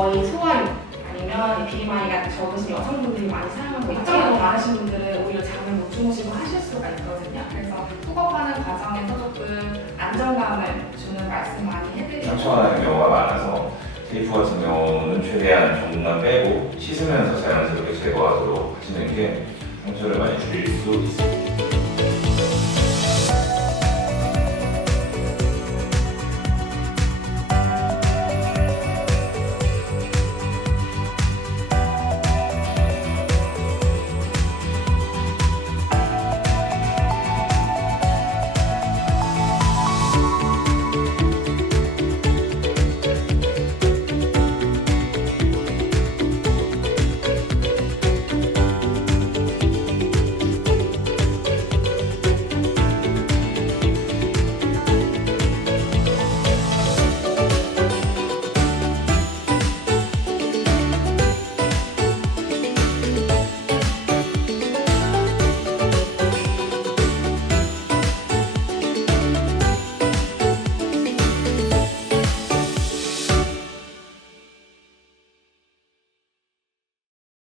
거의 소아육 아니면 비만이가 적으신 여성분들이 많이 사용하고 입장이 너무 많으신 분들은 오히려 잠을 못 주무시고 하실 수가 있거든요. 그래서 수업하는 과정에서 조금 안정감을 주는 말씀 많이 해드리고 상처하는 경우가 많아서 테이프 같은 경우는 최대한 전분만 빼고 씻으면서 자연스럽게 제거하도록 하시는 게 상처를 많이 줄일 수 있습니다.